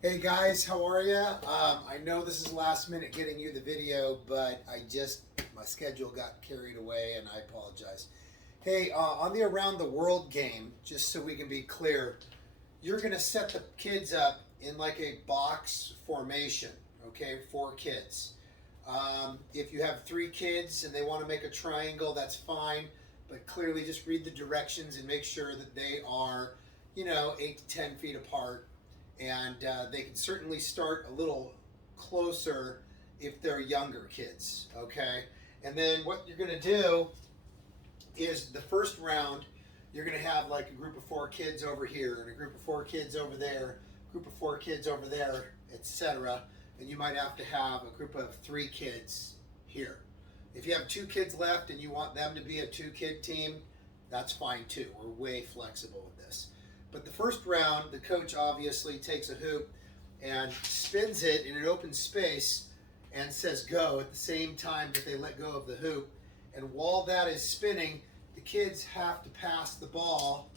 Hey guys, how are you? I know this is last minute getting you the video, but my schedule got carried away and I apologize. Hey, on the Around the World game, just so we can be clear, you're going to set the kids up in like a box formation, okay? 4 kids. If you have 3 kids and they want to make a triangle, that's fine, but clearly just read the directions and make sure that they are, 8 to 10 feet apart, and they can certainly start a little closer if they're younger kids, okay? And then what you're going to do is the first round, you're going to have like a group of 4 kids over here and a group of 4 kids over there, group of 4 kids over there, etc. And you might have to have a group of 3 kids here. If you have 2 kids left and you want them to be a 2-kid team, that's fine too. We're way flexible with this. But the first round, the coach obviously takes a hoop and spins it in an open space and says go at the same time that they let go of the hoop. And while that is spinning, the kids have to pass the ball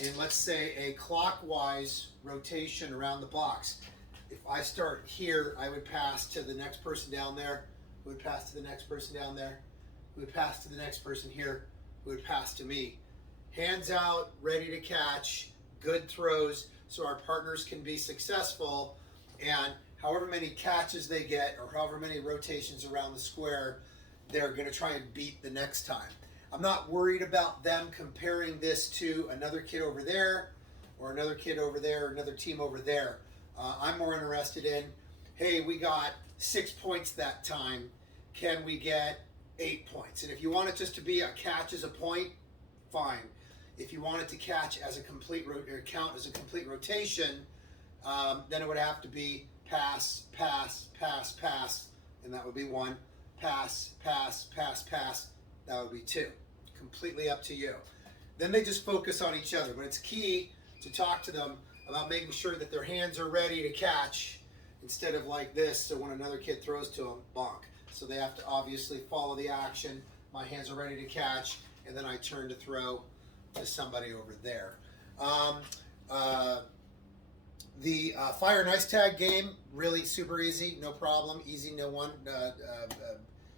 in, let's say, a clockwise rotation around the box. If I start here, I would pass to the next person down there, who would pass to the next person down there, who would pass to the next person here, who would pass to me. Hands out, ready to catch, good throws, so our partners can be successful, and however many catches they get or however many rotations around the square, they're going to try and beat the next time. I'm not worried about them comparing this to another kid over there or another kid over there or another team over there. I'm more interested in, hey, we got 6 points that time. Can we get 8 points? And if you want it just to be a catch as a point, fine. If you want it to catch as a complete or count as a complete rotation, then it would have to be pass, pass, pass, pass, and that would be 1. Pass, pass, pass, pass, that would be 2. Completely up to you. Then they just focus on each other, but it's key to talk to them about making sure that their hands are ready to catch instead of like this, so when another kid throws to them, bonk. So they have to obviously follow the action. My hands are ready to catch, and then I turn to throw to somebody over there. The fire and ice tag game, really super easy, no problem, easy, no one.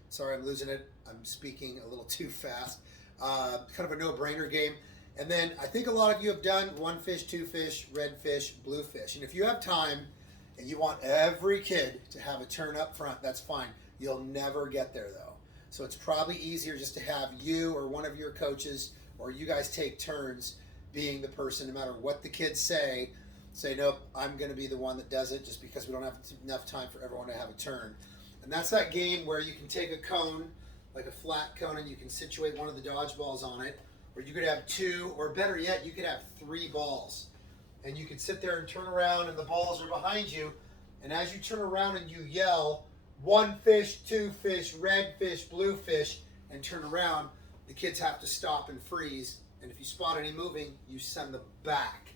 Sorry, I'm losing it. I'm speaking a little too fast. Kind of a no-brainer game. And then I think a lot of you have done 1 fish, 2 fish, red fish, blue fish. And if you have time and you want every kid to have a turn up front, that's fine. You'll never get there though. So it's probably easier just to have you or one of your coaches or you guys take turns being the person, no matter what the kids say, nope, I'm going to be the one that does it, just because we don't have enough time for everyone to have a turn. And that's that game where you can take a cone, like a flat cone, and you can situate one of the dodgeballs on it, or you could have 2, or better yet, you could have 3 balls. And you could sit there and turn around, and the balls are behind you, and as you turn around and you yell, 1 fish, 2 fish, red fish, blue fish, and turn around, the kids have to stop and freeze, and if you spot any moving, you send them back.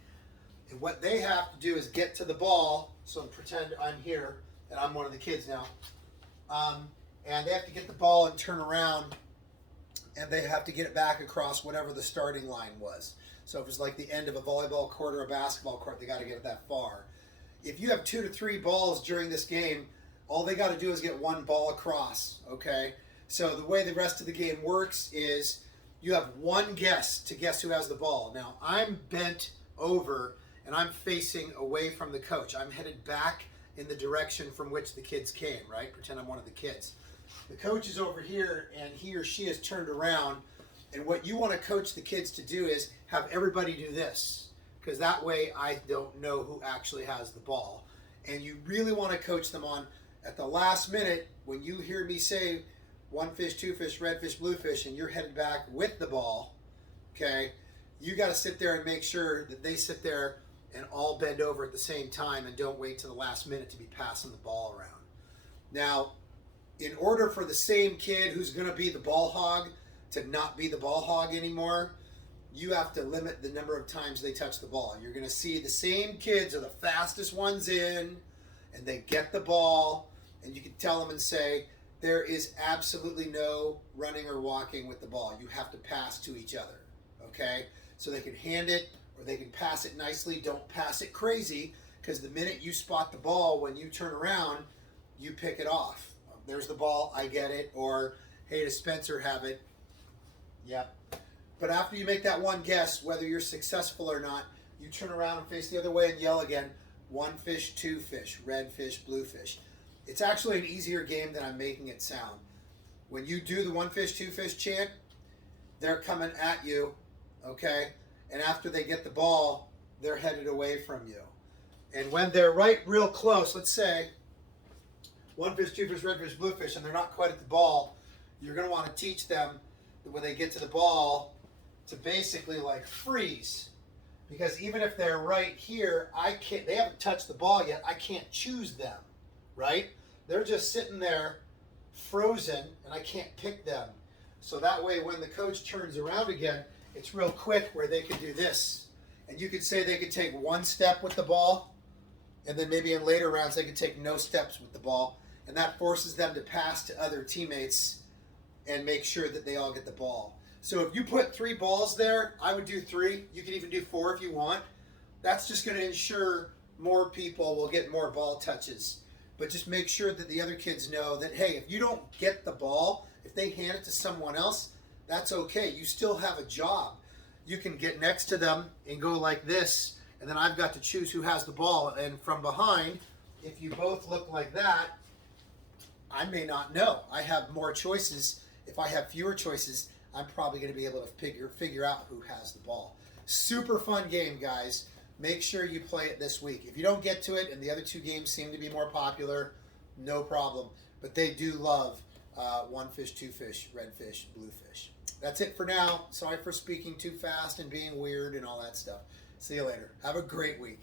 And what they have to do is get to the ball, so pretend I'm here, and I'm one of the kids now, and they have to get the ball and turn around, and they have to get it back across whatever the starting line was. So if it's like the end of a volleyball court or a basketball court, they got to get it that far. If you have 2 to 3 balls during this game, all they got to do is get 1 ball across, okay? So the way the rest of the game works is you have 1 guess to guess who has the ball. Now, I'm bent over and I'm facing away from the coach. I'm headed back in the direction from which the kids came, right? Pretend I'm one of the kids. The coach is over here and he or she is turned around, and what you want to coach the kids to do is have everybody do this, because that way I don't know who actually has the ball. And you really want to coach them on, at the last minute, when you hear me say 1 fish, 2 fish, red fish, blue fish, and you're headed back with the ball, okay, you got to sit there and make sure that they sit there and all bend over at the same time and don't wait till the last minute to be passing the ball around. Now, in order for the same kid who's going to be the ball hog to not be the ball hog anymore, you have to limit the number of times they touch the ball. You're going to see the same kids are the fastest ones in, and they get the ball, and you can tell them and say, there is absolutely no running or walking with the ball. You have to pass to each other, okay? So they can hand it or they can pass it nicely. Don't pass it crazy, because the minute you spot the ball, when you turn around, you pick it off. There's the ball, I get it, or hey, does Spencer have it? Yep. But after you make that one guess, whether you're successful or not, you turn around and face the other way and yell again, 1 fish, 2 fish, red fish, blue fish. It's actually an easier game than I'm making it sound. When you do the 1 fish, 2 fish chant, they're coming at you, okay? And after they get the ball, they're headed away from you. And when they're right real close, let's say 1 fish, 2 fish, red fish, blue fish, and they're not quite at the ball, you're going to want to teach them that when they get to the ball to basically like freeze. Because even if they're right here, they haven't touched the ball yet, I can't choose them, right? They're just sitting there frozen and I can't pick them. So that way when the coach turns around again, it's real quick where they could do this. And you could say they could take 1 step with the ball, and then maybe in later rounds they could take no steps with the ball. And that forces them to pass to other teammates and make sure that they all get the ball. So if you put 3 balls there, I would do 3. You can even do 4 if you want. That's just going to ensure more people will get more ball touches. But just make sure that the other kids know that, hey, if you don't get the ball, if they hand it to someone else, that's okay. You still have a job. You can get next to them and go like this, and then I've got to choose who has the ball. And from behind, if you both look like that, I may not know. I have more choices. If I have fewer choices, I'm probably going to be able to figure out who has the ball. Super fun game, guys. Make sure you play it this week. If you don't get to it and the other 2 games seem to be more popular, no problem. But they do love 1 fish, 2 fish, red fish, blue fish. That's it for now. Sorry for speaking too fast and being weird and all that stuff. See you later. Have a great week.